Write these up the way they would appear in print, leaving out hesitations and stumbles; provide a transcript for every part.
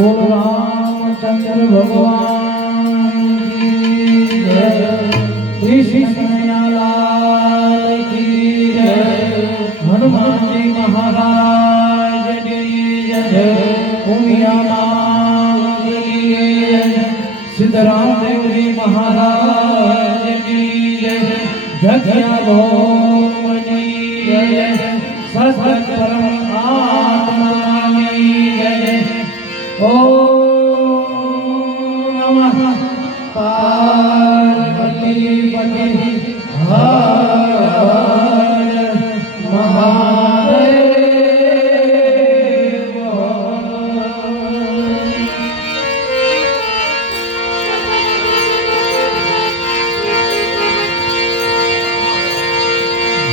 બોલો રામચંદ્ર ભગવાન કી જય, શ્રી કૃષ્ણલાલ કી જય, હનુમાનજી મહારાજની જય, ઉમિયામાની જય, સિદ્ધરામદેવજી મહારાજની જય, જગ્યા ભોમની જય, સદગત પરમ આત્માની જય. ઓમ નમઃ પાર્વતી પતે હર મહાદેવ.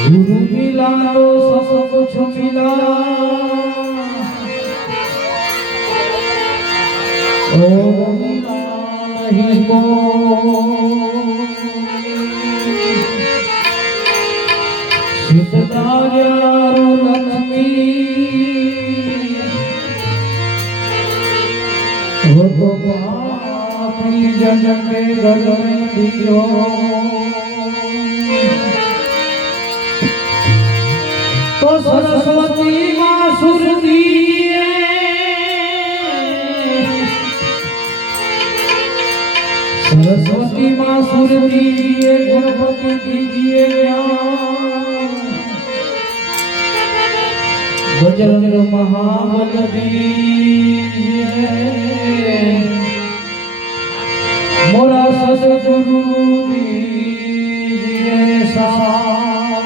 गुरु मिला तो सब कुछ मिला, ओ मिला नहीं को सिद्धार्यारो लक्ष्मी वो पापी जन के घर में दियो. तो सरस्वती माँ सुरती सरस्वती माँ सुर दीजिए, गणपति दीजिए ज्ञान, बजरंग महाबल दीजिए, मोरा सद्गुरु दीजिए साथ.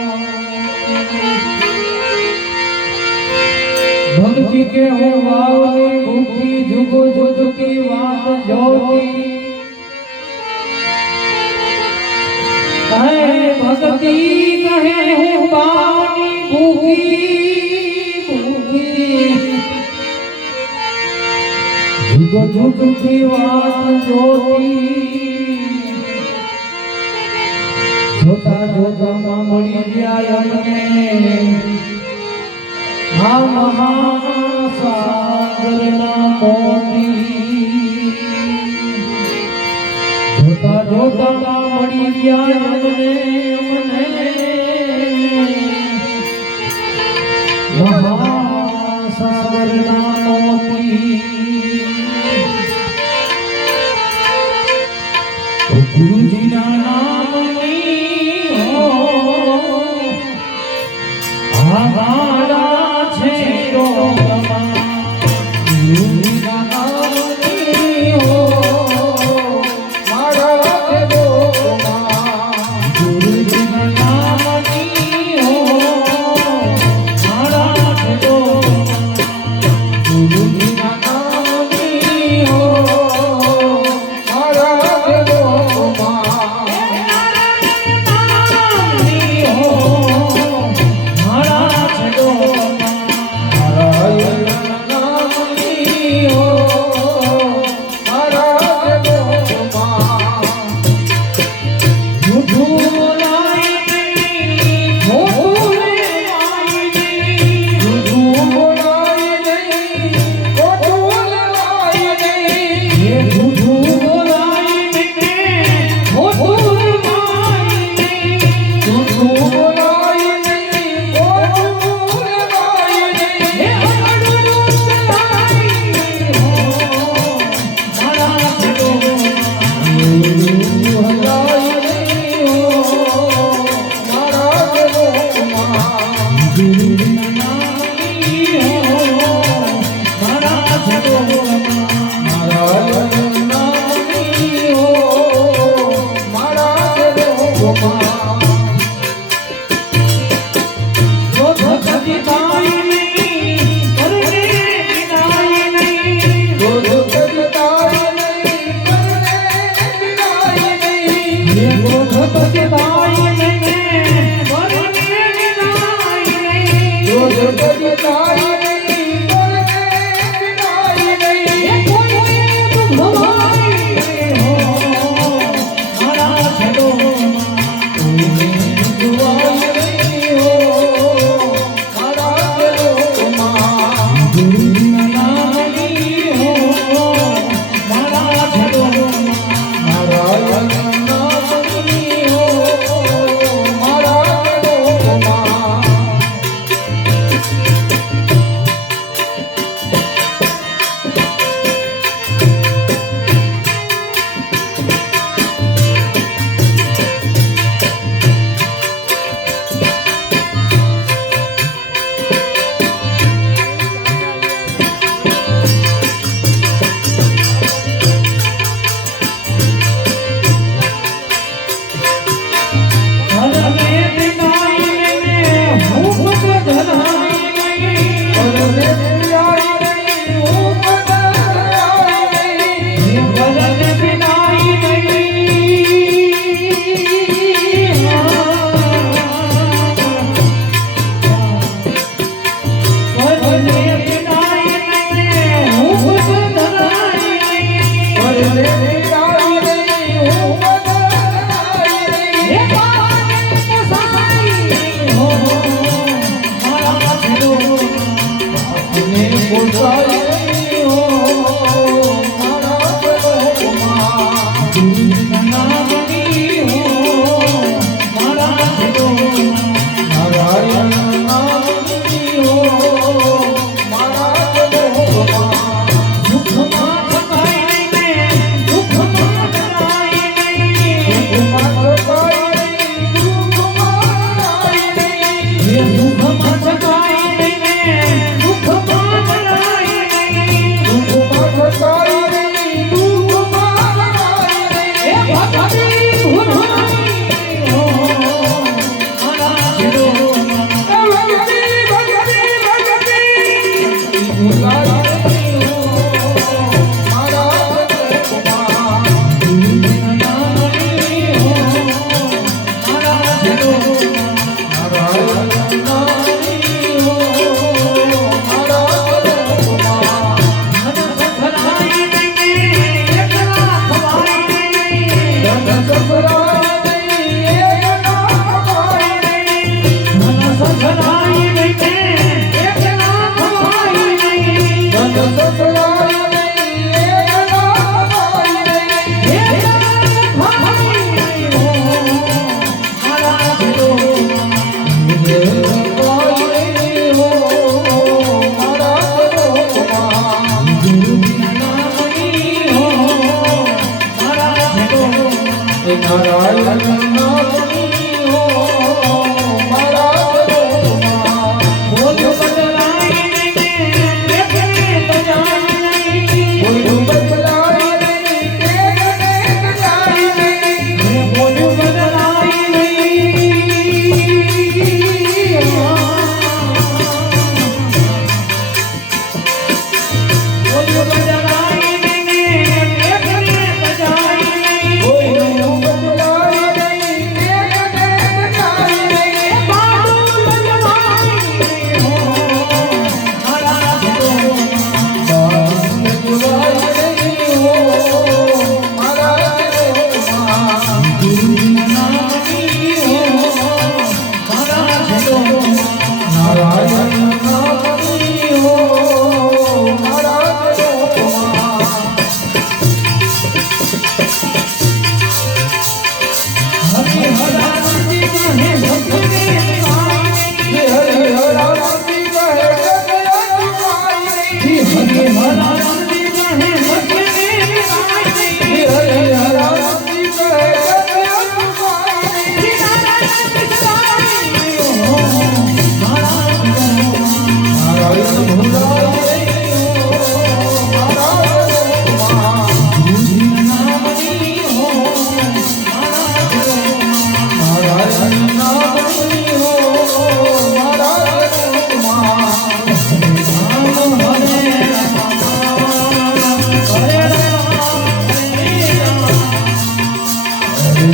भक्ति के हो वावनी भूखी जुगो जुग की बात ज्योति, भक्ति कहे हूँ पानी भूखी भूखी, जुग जुग की बात ज्योति, छोटा छोटा मड़ी हमने हाँ महासागर ना मोती, छोटा छोटा मड़ी हमने महासागर ना मोती. गुरु जी ना नाम हो हमारा छे तो गुरु जी ना नाम हो मारा के दो. गुरु जी ना नाम हो मारा के दो. गुरु जी ना नाम हो मारा के दो.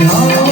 Hare